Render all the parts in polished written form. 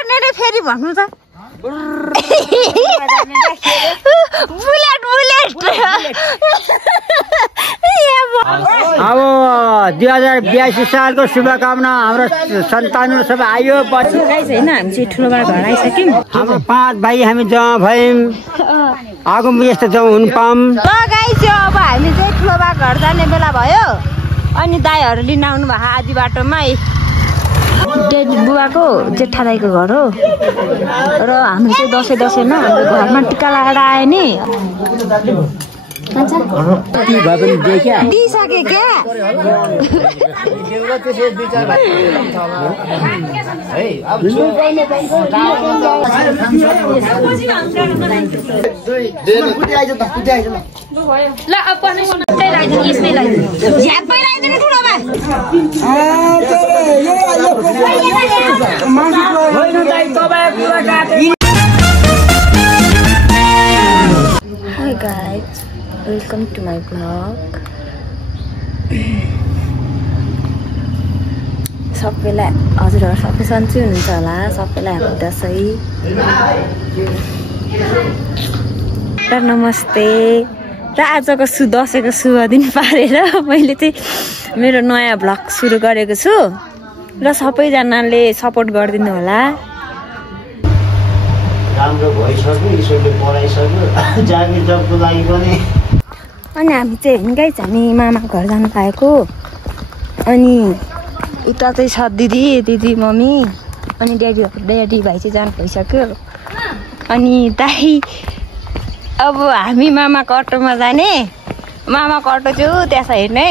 गर्ने रे फेरि भन्नु त बुलेट अब 2082 सालको शुभकामना हाम्रो सन्तानहरु सबै आयो पछि गाइस हैन हामी चाहिँ ठुलोबाट घर आइसक्यौं हाम्रो 5 भाइ हामी जम्मा भयौं आगो यस्तो जम्मा हुन पाम ल गाइस अब हामी चाहिँ ठुलोबाट घर जाने बेला भयो अनि दाइहरु लिन आउनु भएको आधी बाटोमा बुवाको जेठा दाइको घर हो र हामी चाहिँ दसैँमा हाम्रो घरमा टिका लगाएर आए नि दिइसके क्या ल अब Hi guys, welcome to my vlog. सबैलाई हजुरहरु सबै सन्चै हुनुहुन्छ होला सबैलाई ह्यापी दशैं र नमस्ते र आजको दशैंको शुभ दिन पारेर मैले चाहिँ मेरो नयाँ भ्लग सुरु गरेको छु र सबैजनाले सपोर्ट गरिदिनु होला राम्रो भइसक्यो ईश्वरले पढाइसक्यो जागिर जबको लागि पनि अनि हामी चाहिँ गाइस हामी मामा घर जानु पाएको अनि उता चाहिँ छ दिदी मम्मी अनि ड्याडी भाइ चाहिँ जानु भइसक्यो अनि दाइ अब हामी मामाको अटोमा जाने मामाको अटो चाहिँ त्यहाँ हेर्ने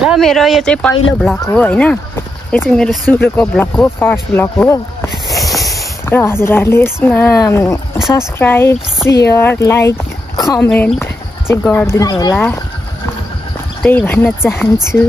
र मेरो यो चाहिँ पहिलो भ्लग हो हैन यो चाहिँ मेरो सुरुको भ्लग हो फर्स्ट भ्लग हो र हजुरहरूले यसमा सब्स्क्राइब शेयर लाइक कमेन्ट चाहिँ गरिदिनु होला त्यही भन्न चाहन्छु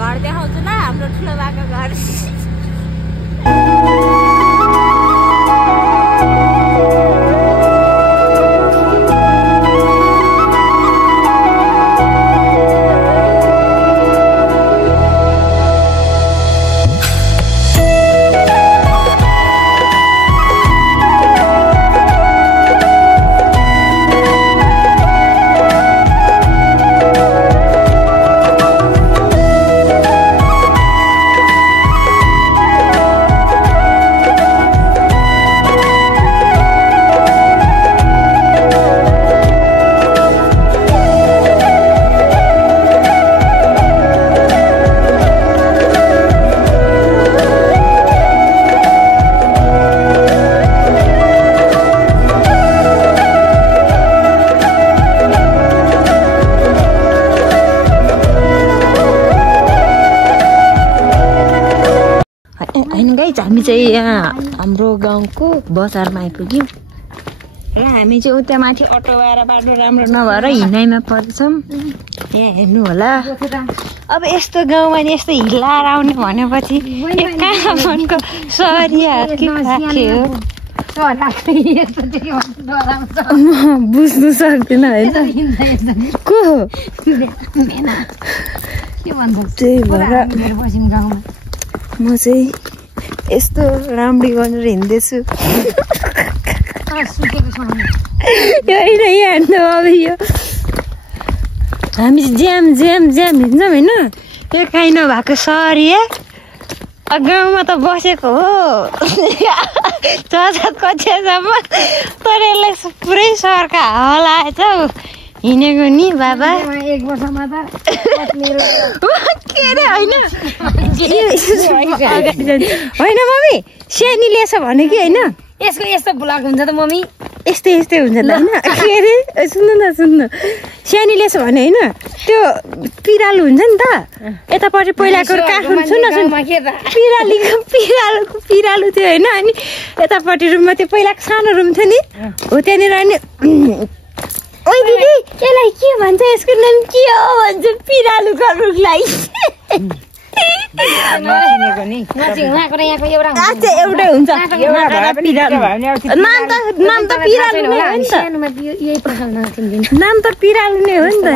घर देखाउँछु ल हाम्रो ठुलो बाको घर हामी चाहिँ यहाँ हाम्रो गाउँको बजारमा आइपुग्यौँ र हामी चाहिँ उता माथि अटो आएर बाटो राम्रो नभएर हिँडाइमा पर्छौँ यहाँ हेर्नु होला अब यस्तो गाउँमा नि यस्तो हिलाएर आउने भनेपछि कहाँ मनको सरियाहरू के राख्यो बुझ्नु सक्दैन होइन को हो त्यही भएर म चाहिँ यस्तो राम्री गरेर हिँड्दैछु होइन यहाँ अब यो हामी ज्याम हिँड्छौँ होइन त्यो काहीँ नभएको सहरी गाउँमा त बसेको हो 6-7 कक्षासम्म तर यसलाई पुरै सहरका हावा लागेछ हौ हिँडेको नि बाबा 1 वर्षमा त के अरे होइन मम्मी सानी ल्याछ भने कि होइन यसको यस्तो ब्लक हुन्छ त मम्मी यस्तै हुन्छ त होइन के अरे सुन्नु सानी ल्याछ भने होइन त्यो पिरालु हुन्छ नि त यतापट्टि पहिलाको काठमाडौँ सुन पिरालु थियो होइन अनि यतापट्टि रुममा त्यो पहिलाको सानो रुम थियो नि हो त्यहाँनिर अनि ओइ दिदी यसलाई के भन्छ यसको नाम के हो भन्छ पिरालुको रुखलाई एउटै हुन्छ नाम त पिरालु नै हो नि त नाम त पिरालु नै हो नि त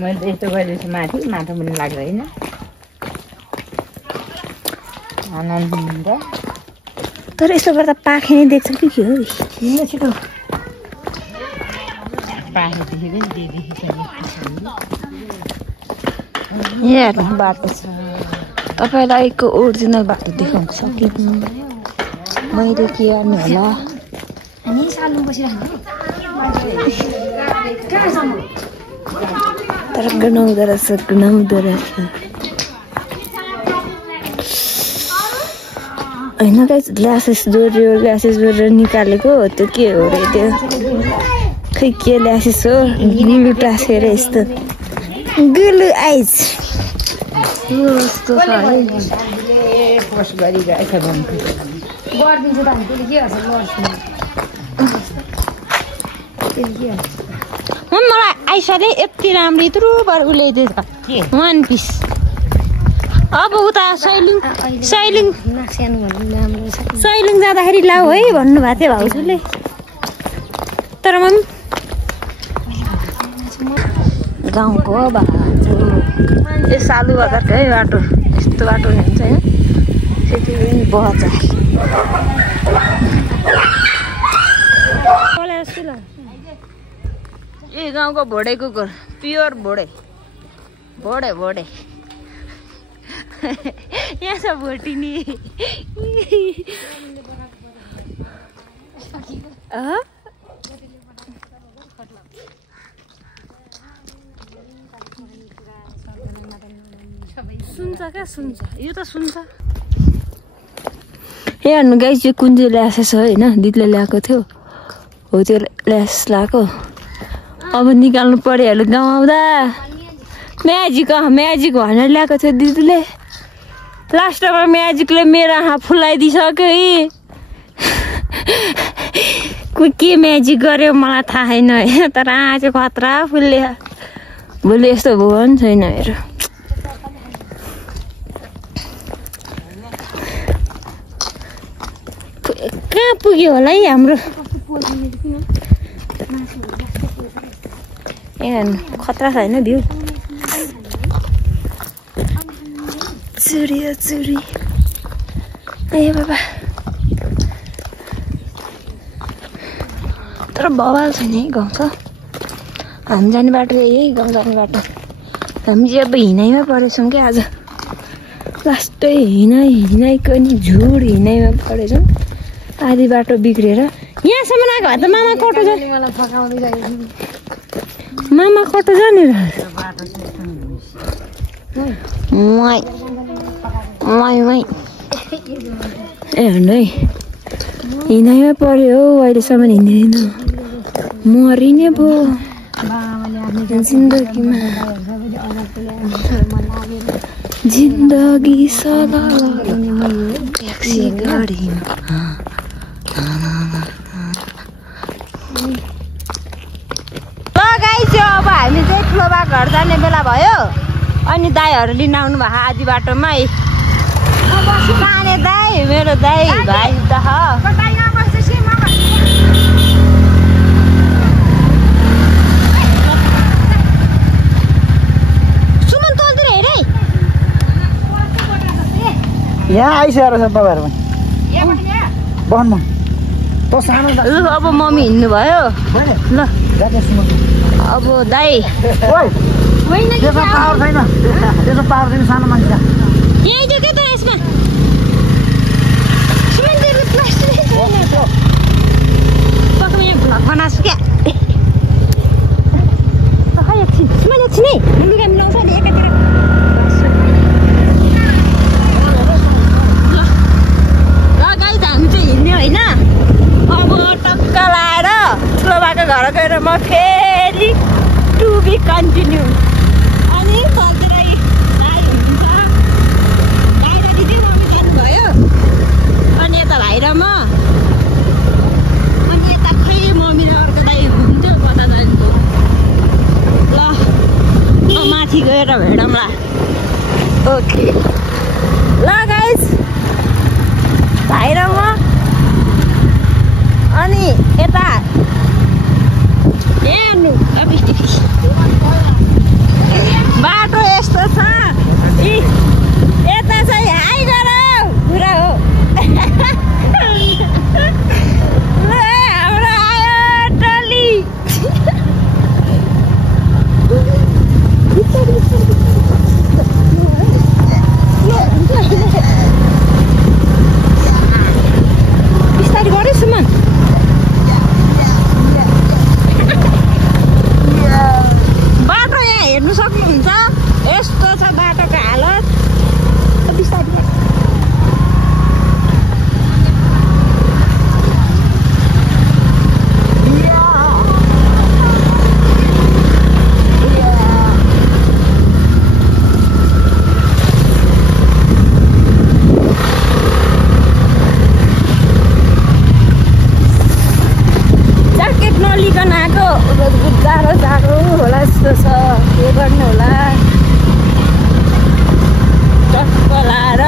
मैले यस्तो गरेपछि माथि पनि लाग्दैन तर यसो गर्दा पाखे नै देख्छ कि के हो छिटो यहाँ बाटो छ तपाईँलाईको ओरिजिनल बाटो देखाउन सकिनु मैले के गर्नु होला तर गनाउँदो रहेछ होइन ग्लासेस जोडेर निकालेको त्यो के हो रे त्यो खै के ल्यासेस हो गुलु टाँसेर यस्तो गुलु आइज यस्तो छ है मलाई आइसाले यति राम्रो यत्रो बार उल्याइदिएछ 1 पिस अब उता सैलुङ जाँदाखेरि लाऊ है भन्नुभएको थियो भाउजूले तर मम्मी गाउँको बाटो मान्छे सालु बजारकै बाटो यस्तो बाटो नि हुन्छ होइन त्यति बजार ए गाउँको भोडे कुकुर प्योर भोडे यहाँ छ भोटिनी सुन्छ क्या सुन्छ यो त सुन्छ ए हेर्नु गाई चाहिँ कुन चाहिँ ल्यास छ होइन दिदीले ल्याएको थियो हो त्यो ल्यास लगाएको अब निकाल्नु पर्यो गाउँ आउँदा म्याजिक भनेर ल्याएको थियो दिदीले लास्टमा म्याजिकले मेरो आँखा फुलाइदिइसक्यो के म्याजिक गर्यो मलाई थाहा छैन होइन तर आँखा चाहिँ खतरा फुल्ले भोलि यस्तो भयो नि छैन मेरो कहाँ पुग्यो होला है हाम्रो ए खतरा छ होइन भ्यू चुरी ए बाबा तर बवाल छैन है गाउँ छ हामी जाने बाटो यही गाउँ जाने बाटो हामी चाहिँ अब हिँडाइमा परेछौँ क्या आज लास्टै हिँडाइको नि झुड हिँडाइमा परेछौँ आधी बाटो बिग्रेर यहाँसम्म आएको भए त मामा कटो जाने ए हेर्नु है हिँडाइमा पर्यो हौ अहिलेसम्म हिँड्दैन मरिने भयो जिन्दगी सदा ट्याक्सी गाडीमा अब हामी चाहिँ ठुलोबा घर जाने बेला भयो अनि दाईहरू लिन आउनु भएको आधी बाटोमा साने दाई मेरो दाई भाइ त सुमन तलतिर हेरे यहाँ आइसकेको छ तपाईँहरू पनि बहनमा त सानो अब मम्मी हिँड्नु भयो ल अब दाइ त्यसमा पावर छैन सानो मान्छे यही थियो क्या त यसमा बनाएको क्या एकछिन सुमन एकछिन है लुगा मिलाउँछ नि एकातिर ल गाई हामी चाहिँ हिँड्ने होइन अब टक्क लाएर ठुलो बाटो घर गएर म फेरि टु बी कन्टिन्यू अनि फर्केर आइ हुन्छ बाहिर दिदी मम्मी जानुभयो अनि यता भाइ र म अनि यता खै मम्मी र अर्को दाइ हुन्छ कता जान्छ ल माथि गएर भेटौँला ओके ल गाइस भाइ र म अनि यता हेर्नु बाटो यस्तो छ यता चाहिँ हाई गर कुरा हो हाम्रो आयो टली बिस्तारै गऱ्यो सुमन बाटो यहाँ हेर्नु सक्नुहुन्छ यस्तो छ बाटोको हालत बिस्तारै जाडो होला जस्तो छ के गर्नु होला टक्क लाएर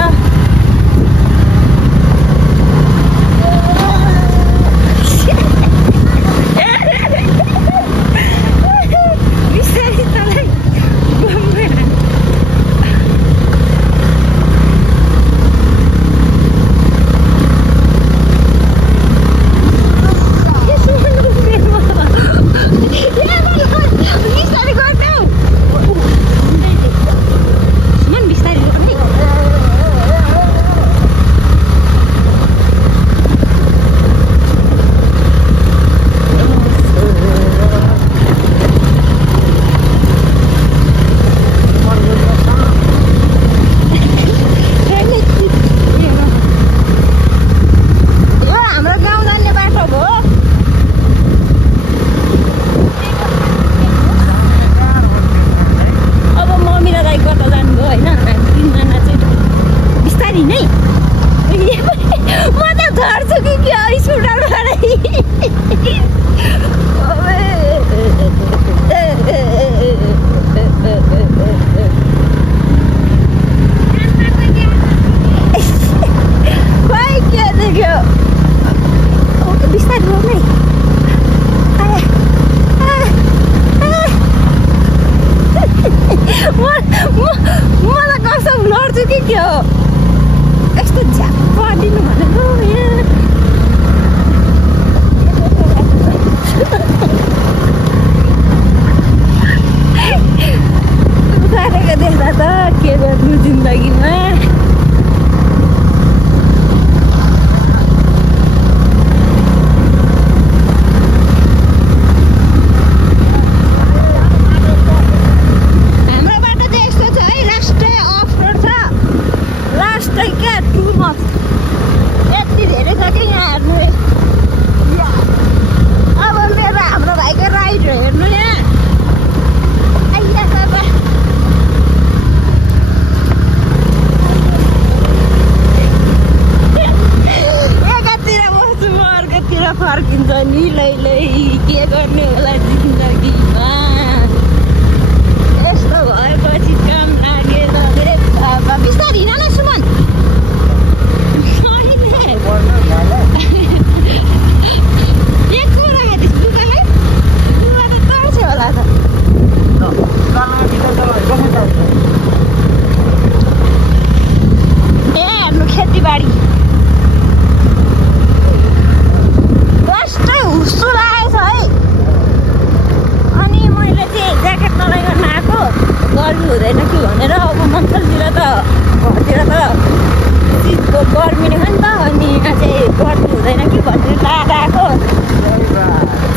मलाई कसम लड्छु कि के हो यस्तो झ्याप दिनु भनेको सारेको देख्दा त के गर्नु जिन्दगीमा फर्किन्छ नि लै के गर्ने होला जिन्दगीमा यस्तो भएपछि काम लागेर बाबा बिस्तारै हिँड न सुमन एक कुरा खाँदैछ लुगालाई लुगा त तर्छ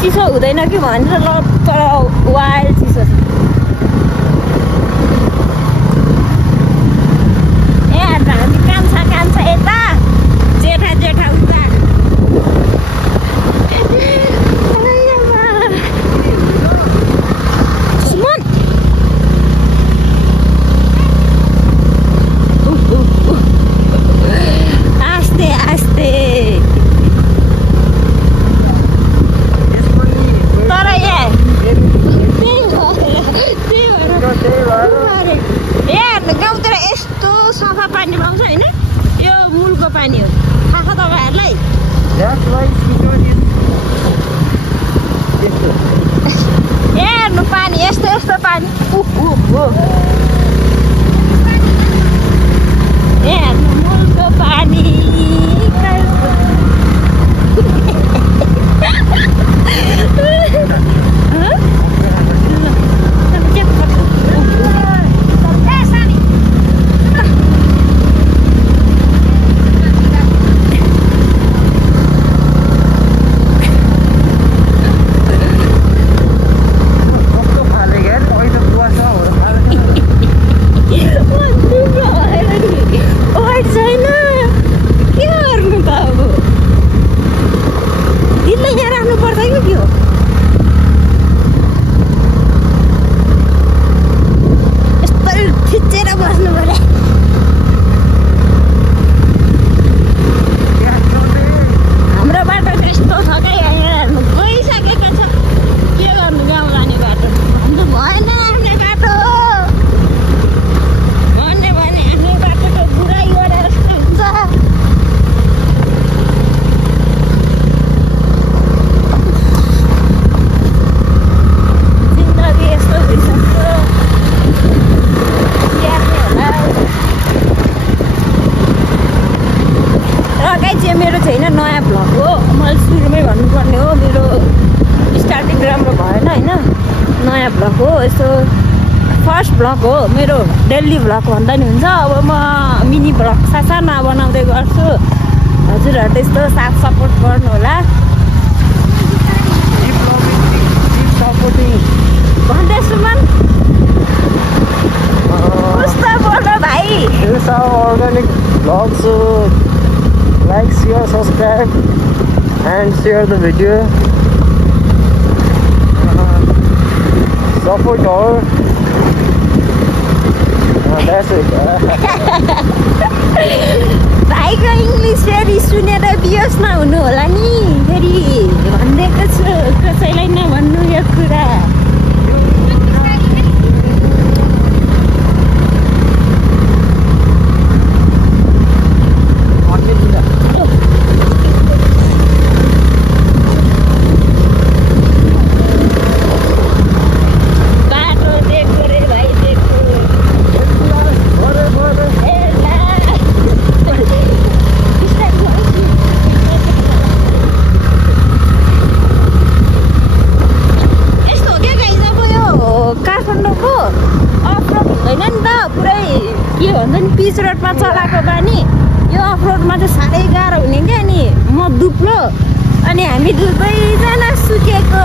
चिसो हुँदैन कि भनेर ल तर वाइल्ड चिसो छ। ए हामी कान्छा यता जेठा उता सुमन आस्ते गाउँतिर यस्तो सफा पानी पाउँछ होइन? यो मूलको पानी हो, थाहा छ तपाईँहरूलाई? हेर्नु पानी यस्तो पानी हेर्नु मूलको पानी नयाँ भ्लग हो, मैले सुरुमै भन्नुपर्ने हो, मेरो स्टार्टिङ राम्रो भएन होइन। नयाँ भ्लग हो, यस्तो फर्स्ट भ्लग हो मेरो, डेली भ्लग भन्दा नि हुन्छ। अब म मिनी भ्लग सानो बनाउँदै गर्छु, हजुरहरू त्यस्तो साथ सपोर्ट गर्नु होला भन्दै सुमन कस्तो बोल्नु भाइ। Organic vlogs, like, share, subscribe and share the video. Support her. That's it. भाइको इङ्ग्लिस फेरि सुनेर बियोस नहुनु होला नि, फेरि भनिदिएको छु कसैलाई नभन्नु यो कुरा। पिच रोडमा चलाएको बानी यो अफ रोडमा चाहिँ साह्रै गाह्रो हुने क्या। अनि म दुब्लो अनि हामी दुवैजना सुकेको,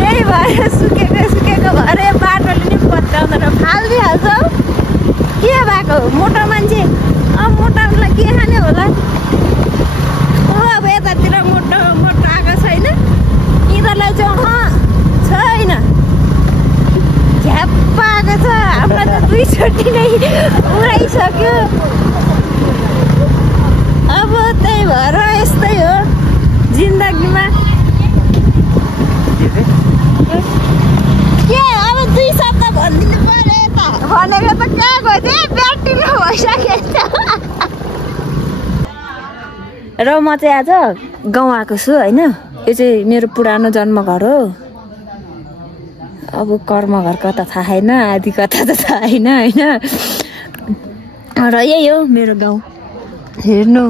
त्यही भएर सुकेको भएर बाटोले नि पत्याउँदैन, फालिदिइहाल्छ। के भएको मोटो मान्छे, अब मोटाउनुलाई के खाने होला? अब यतातिर मोटो आएको छैन, यिनीहरूलाई चाहिँ छैन, झ्याप्प आएको छ। हामीलाई त दुईचोटि नै उडाइसक्यो। अब त्यही भएर यस्तै हो जिन्दगीमा। के अब 2 शब्द भनिदिनु पर्यो यता भनेको त कहाँ गयो त्यो ब्याट्री भइसक्यो र म चाहिँ आज गाउँ आएको छु होइन। यो चाहिँ मेरो पुरानो जन्मघर हो। अब कर्मघर कता थाहा छैन, आदि कता त थाहा छैन होइन। र यही हो मेरो गाउँ, हेर्नु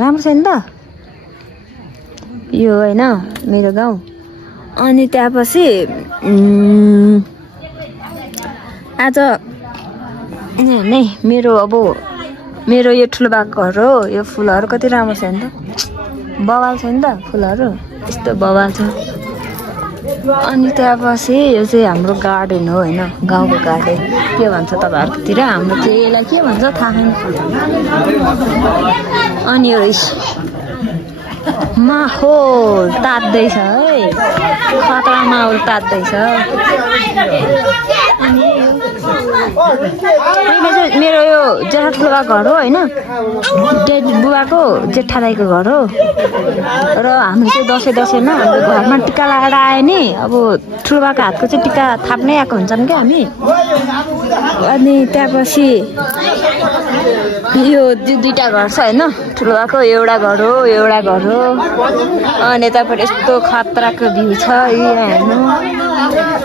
राम्रो छ नि त यो होइन मेरो गाउँ। अनि त्यहाँपछि आज नै मेरो यो ठुलो बाको घर हो। यो फुलहरू कति राम्रो छ नि त, बवाल छ नि त फुलहरू यस्तो बवाल छ। अनि त्यहाँपछि यो चाहिँ हाम्रो गार्डन हो होइन, गाउँको गार्डन के भन्छ तपाईँहरूकोतिर, हाम्रो चाहिँ यसलाई के भन्छ थाहा छैन। अनि यो माहौल तात्दैछ है, खतरा माहौल तात्दैछ। अनि मेरो यो जेठा ठुलोबा घर हो होइन, बुबाको जेठा दाइको घर हो। र हामी चाहिँ दसैँमा हाम्रो घरमा टिका लगाएर आयो नि, अब ठुलोबाको हातको चाहिँ टिका थाप्नै आएको हुन्छन् क्या हामी। अनि त्यहाँपछि यो दुईवटा घर छ होइन, ठुलोबाको एउटा घर हो, एउटा घर हो। अनि यतापट्टि यस्तो खतराको भ्यू छ यहाँ हेर्नु।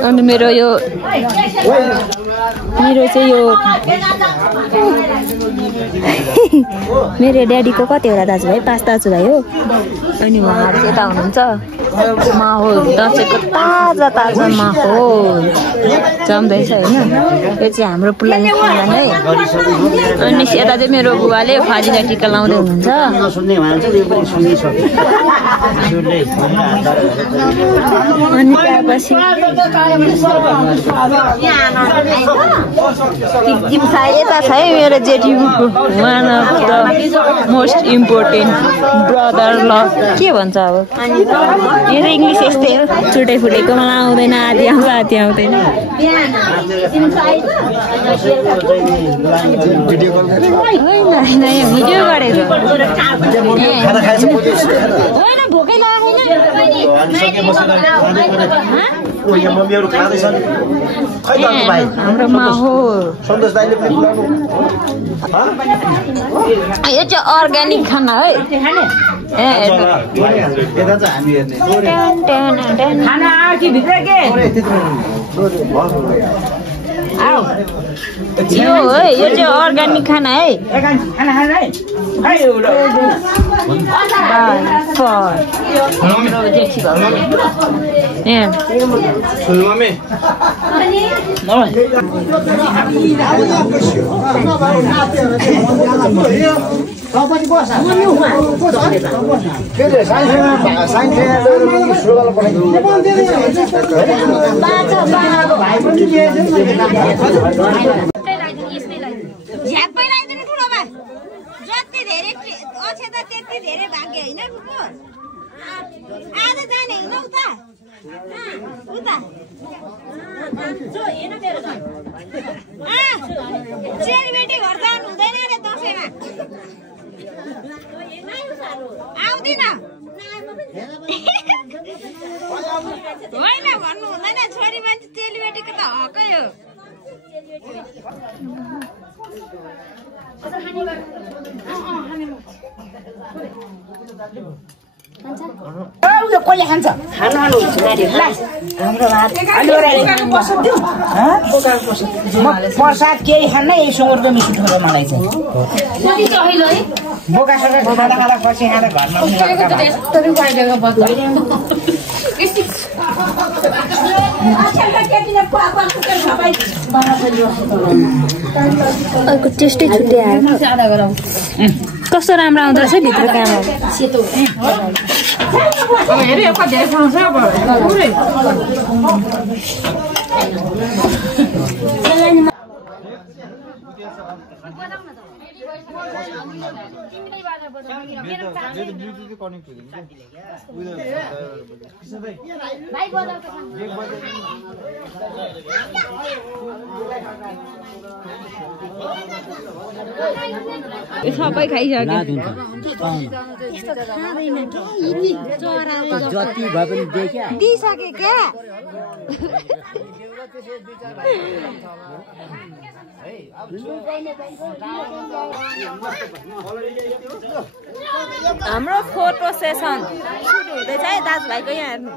अनि मेरो चाहिँ यो मेरो ड्याडीको कतिवटा दाजुभाइ, 5 दाजुभाइ हो। अनि उहाँहरू चाहिँ यता हुनुहुन्छ। माहौल दसैँको ताजा ताजा माहौल जम्दैछ होइन। यो चाहिँ हाम्रो पुलाने खाना नै। अनि यता चाहिँ मेरो बुवाले फाजीलाई टिका लाउँदै हुनुहुन्छ। अनि त्यहाँपछि यता छ है मेरो जेठी बुकु, one of the most important brother ल के भन्छ अब। मेरो इङ्ग्लिस यस्तै हो, छुट्टै फुटेको मलाई आउँदैन, आधी आउँछ आधी आउँदैन। होइन भिडियो गरेको होइन, भोकै लागेन। हाम्रो माहौल यो चाहिँ अर्ग्यानिक खाना है। यो है, यो चाहिँ अर्ग्यानिक खाना है। झ्याप्पै लगाइदिनु ठुलोमा, जति धेरै अक्षता त्यति धेरै भाग्य होइन। आज जाने होइन उता चेलीबेटी घर जानु हुँदैन अरे दसैँमा, आउँदिन होइन भन्नु हुँदैन। छोरी मान्छे चेलीबेटीको त हकै हो। कसले खान्छ प्रसाद केही खान्न। यही सुँगुरको मिठो ठुलो मलाई चाहिँ बोका खाँदा पछि खाँदा घरमा अर्को टेस्टै छुट्टै आयो। कस्तो राम्रो आउँदो रहेछ भित्र काम। सबै खाइसक्यो। जति भए पनि दिइसके क्या। हाम्रो फोटो सेसन सुरु हुँदैछ है दाजुभाइको। यहाँ हेर्नु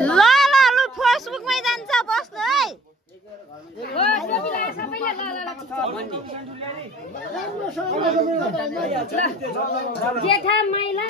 ल ल लु फेसबुकमै जान्छ, बस्नु है। जेठा माइला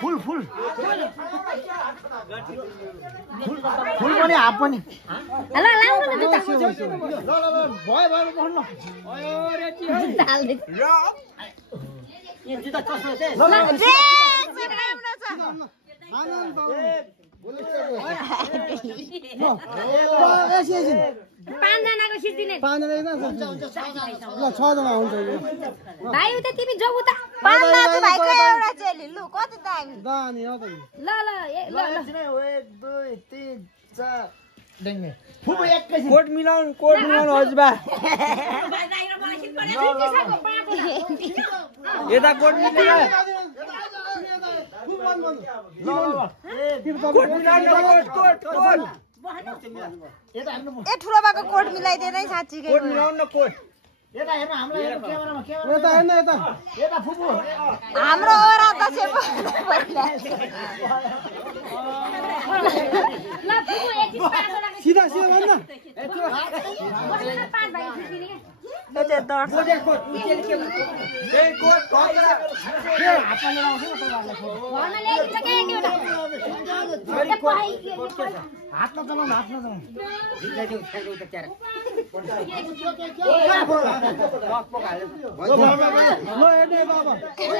फुल फुल फुल पनि हाफ पनि हेलो लाउनु न जुत्ता जुत्ता कस्तो छ पाँचजनाको सिद्धिने भाइ उता तिमी जाऊ उता पाँच दाजु भाइको एउटा चेली लु कति दामी ल ल ल 1 2 3 4 फुपू एकैछिन कोट मिलाउनु हजुरबा यता कोट मिलाउनु ए ठुलो बाको कोट मिलाइदिएर है साँच्चीकै कोट मिलाउनु न कोट यता हेर्नु हाम्रो क्यामेरामा यता फुपू हाम्रो ओरा त छ ल फुपू एकछिन पाँचजना सीधा भन्न पाँच भाइ सिद्धिने एते दर्श घरमा ल्याइदिन्छ के एउटा हात नचलाउनु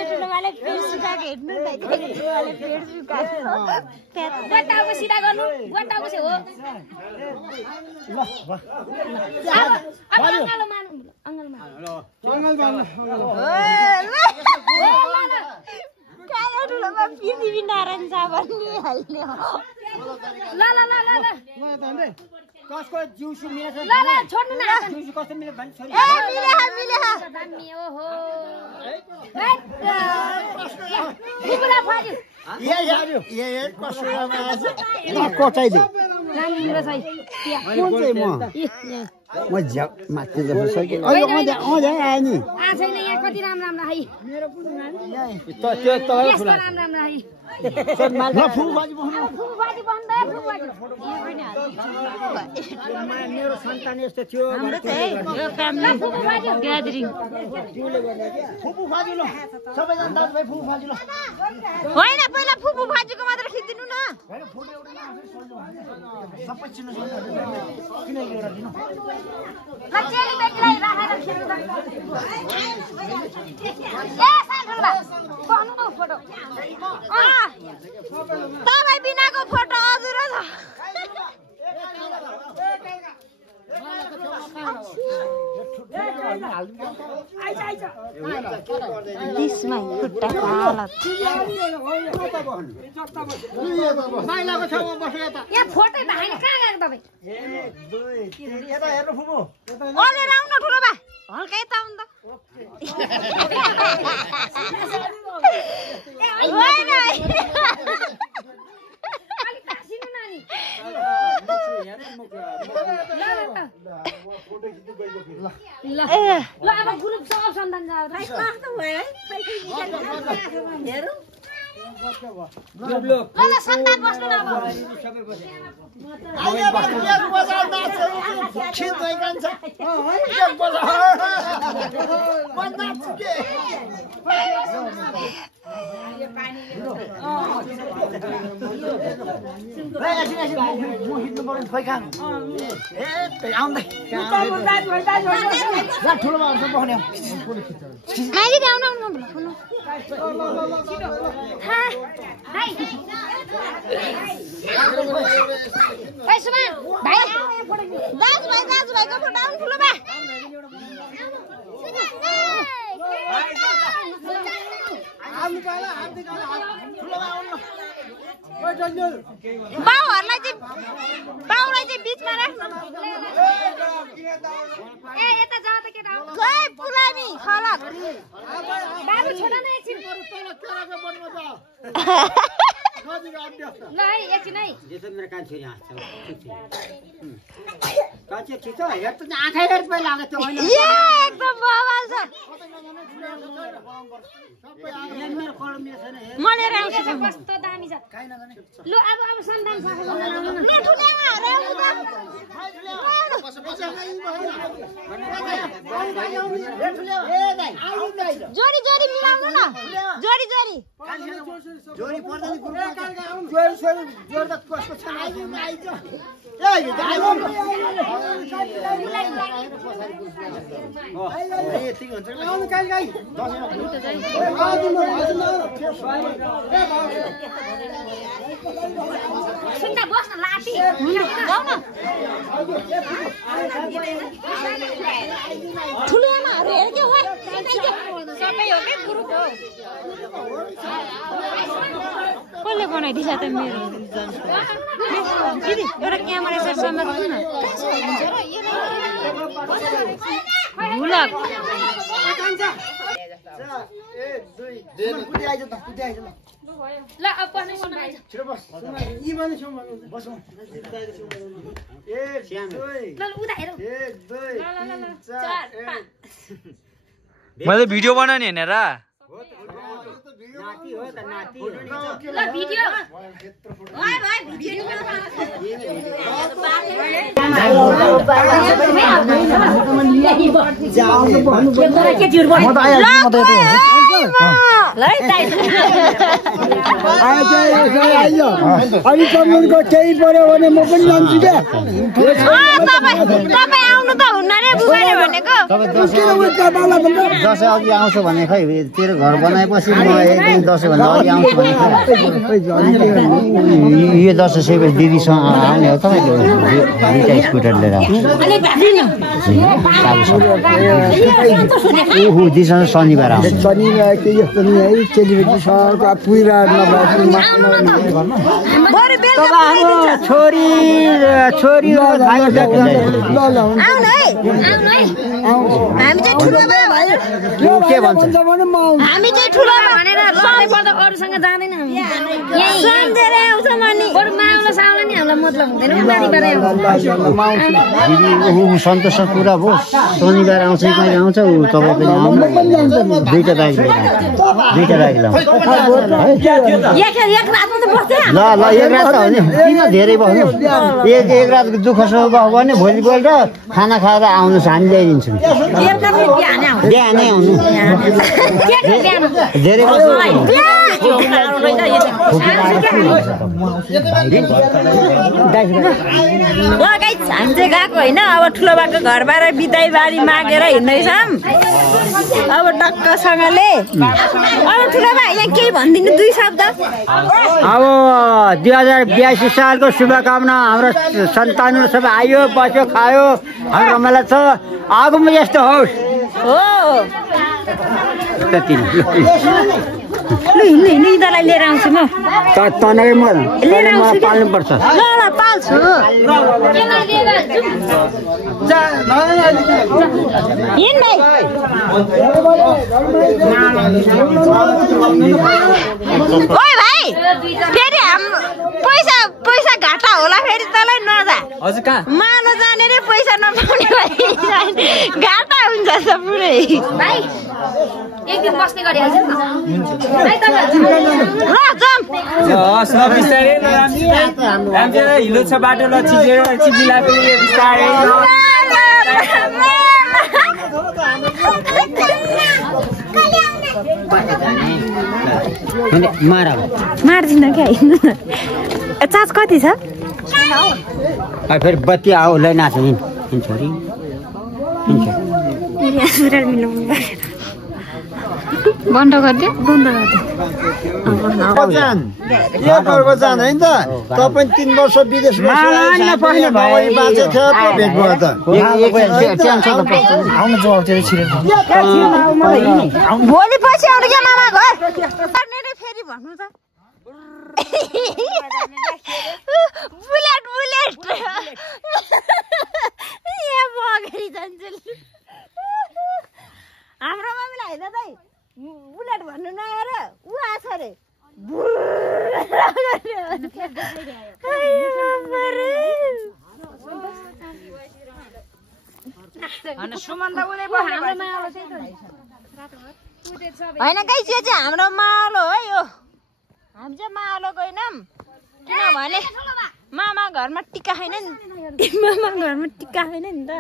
ठुलोबाले पेट सुकाएको हेर्नु न ठुलोबाले पेट सुकाएको गोटाउको सिधा गर्नु गोटाउको चाहिँ हो अब अङ्गालो मार्नु अङ्गालो मार्नु कहाँ ठुलोमा पृथ्वी नारायण साबरले हाल्ने हो ल ल ल ल ल कसको जिउसु मिलेछ ल ल छोड्नु न जिउसु कस्तो मिले भन्छ छोरी ए मिले दामी ओहो फुपूलाई फाज्यो कोटाइदे राम्रो छ म झ्याउ माथि जस्तो सके आयो नि आ छैन यहाँ कति राम्रो राम्रो है त्यो तपाईँ यस्तो राम्रो राम्रो है ल फुल बाजी बस्नु फुपू बाजी बन्द फुपू बाजी मेरो सन्तान यस्तो थियो हाम्रो चाहिँ यो फ्यामिली फुपू बाजी ग्यादरिङ फुपू फाजु ल सबैजना दाजुभाइ फुपू फाजु ल होइन पहिला फुपू भाजीको मात्र खिचिदिनु न हैन फुल एउटा सबै चिन्नु सक्छ किन एउटा दिनु ल चेली बेटीलाई राखेर खेल्नु त ए साथीहरुला बन्नु न फोटो तपाईँ बिनाको फोटो अधुरो छ दिसमा खुट्टाको हालत माइलाको छेउमा बस्नु यता यहाँ फोटो भाइ कहाँ गएको तपाईँ 1 2 3 यता हेर्नु फुपू ओलेर आउन ठुलो बा हल्का यता आउनु त होइन अलि तासिनु नानी ल अब ग्रुप सब सन्तान जाऊ ल सन्तान बस्नु न अब दाजुभाइको फोटो आउनु ठुलो बा बाउलाई चाहिँ बिचमा राख्नु ए यता जाऊ त केटा गए पुरानी खलक बाबु छोड न एकछिन ल है एकछिन है यसो मेरो कान्छी छोरी हाँस्छ कान्छी छिटो हेर त आँखा हेर पहिला आएको त्यो होइन एकदम बवाल छ मेरो कलम छैन हेर म लिएर आउँछु कस्तो दामी छ लु अब सन्तान छ ल ठुलेमा जोडी जोडी मिलाउनु न जोडी जोडी जोडी पर्दैन जोडी छोरी जोडी त कस्तो छ सुन्दा बस्न लाटी ठुलो आमाहरू हेर के हो सबै हो के ग्रुप हो कसले बनाइदिन्छ त मेरो दिदी एउटा क्यामेरा यसरी समात्नु न भुलक ल अब पनि सुनाइ ल उता हेरौ मैले भिडियो बनाउने हैन र नाती हो त नाती ल भिडियो भाइ भाइ भिडियो अनि चन्दनको केही पर्यो भने म पनि जान्छु क्या तपाईँ आउनु त हुन्न रे बुबाले भनेको दसैँ अघि आउँछु भने खै तेरो घर बनाएपछि म एकदम दसैँभन्दा अघि आउँछु भने यो दसैँ सबै दिदीसँग आउने हो तपाईँको दुईटा स्कुटर लिएर ऊ दिसँग शनिबार आउँछ शनिबार के यस्तो नि है चेलीबेटी सहरको पुरा छोरी छोरी आउनु है हामी चाहिँ ठुलोमा भयो के भन्छ हामी चाहिँ ठुलोमा भनेर सबै पर्दा अरूसँग जाँदैन सम्झेर आउँछ मनी बरु माउला साउला नि हामीलाई मतलब हुँदैन दिदी सन्तोष कुरा भयो शनिबार आउँछ कि कहिले आउँछ ऊ तपाईँ पनि आउनु दुईटा ब्याग लिएर दुईटा ब्याग ल ल एक रात त हो नि किन धेरै बस्नु एक रातको दुःख सुख भयो भने भोलिपल्ट खाना खाएर आउनुहोस् हामी ल्याइदिन्छौँ बिहानै आउनु धेरै लगाइ हामी चाहिँ गएको होइन अब ठुलो बाटो घरबाट बिदाई बारी मागेर हिँड्दैछौँ अब टक्कसँगले अब ठुलो बा यहाँ केही भनिदिनु दुई शब्द अब 2082 सालको शुभकामना हाम्रो सन्तानहरू सबै आयो बस्यो खायो हाम्रो रमाइलो छ आगोमा यस्तो होस् हो त्यति लु हिँड्नु हिँड्नु यिनीहरूलाई लिएर आउँछु म तनाइ म लिएर आउँछु पाल्नुपर्छ ल ल पाल्छु हिँड भाइ ओइ भाइ फेरि पैसा पैसा घाटा होला फेरि तँलाई नजा हजुर कहाँ मालो जाने रे पैसा नपाउने भाइ घाटा हुन्छ त पुरै भाइ एक दिन बस्ने गरिहाल्छ नि ल सब बिस्तारै राम्रै हिलो छ बाटो ल चिजिला पनि बिस्तारै मार्दिन क्या चार्ज कति छ फेरि बत्ती आऊ लै नाच्छ छोरी बन्द गरिदियो बन्द गरिदियो जान है त तपाईँ 3 वर्ष विदेशमा भोलि पछि आउनु क्या मामा घर फेरि भन्नु त बुलेट बुलेट यहाँ अगाडि जान्छु हाम्रो मम्मीलाई होइन त बुलेट भन्नु नआएर ऊ आछ अरे होइन गाइस यो चाहिँ हाम्रो मालो है यो हामी चाहिँ मालो गएनौँ किनभने मामा घरमा टिका छैन नि मामा घरमा टिका छैन नि त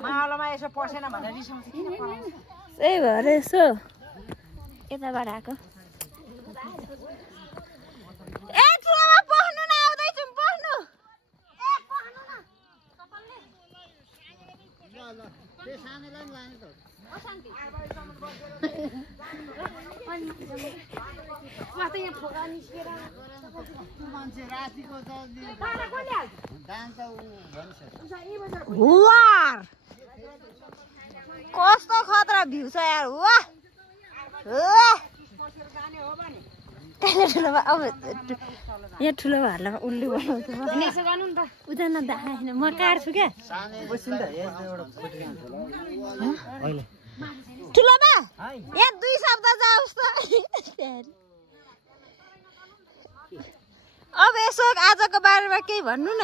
माहौलमा यसो पसेन भनेर रिसाउँछ किन पराउँछ त्यही भएर यसो यताबाट आएको ए ठुलोमा पस्नु न आउँदैछौँ पस्नु वार कस्तो खतरा भ्यू छ यार वाह अब यहाँ ठुलो भाइलाई उल्लु बनाउँछ उता नदेखाएन म काट्छु क्या ठुलोमा यहाँ 2 शब्द जाओस् त अब यसो आजको बारेमा केही भन्नु न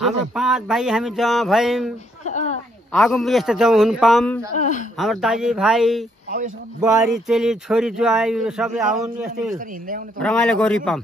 हाम्रो 5 भाइ हामी जम्मा भयौँ आगो यस्तो जम्मा हुनु पाऊँ हाम्रो दाजु भाइ बुहारी चेली छोरी जुवाई सबै आउनु यस्तै रमाइलो गरी पाऊँ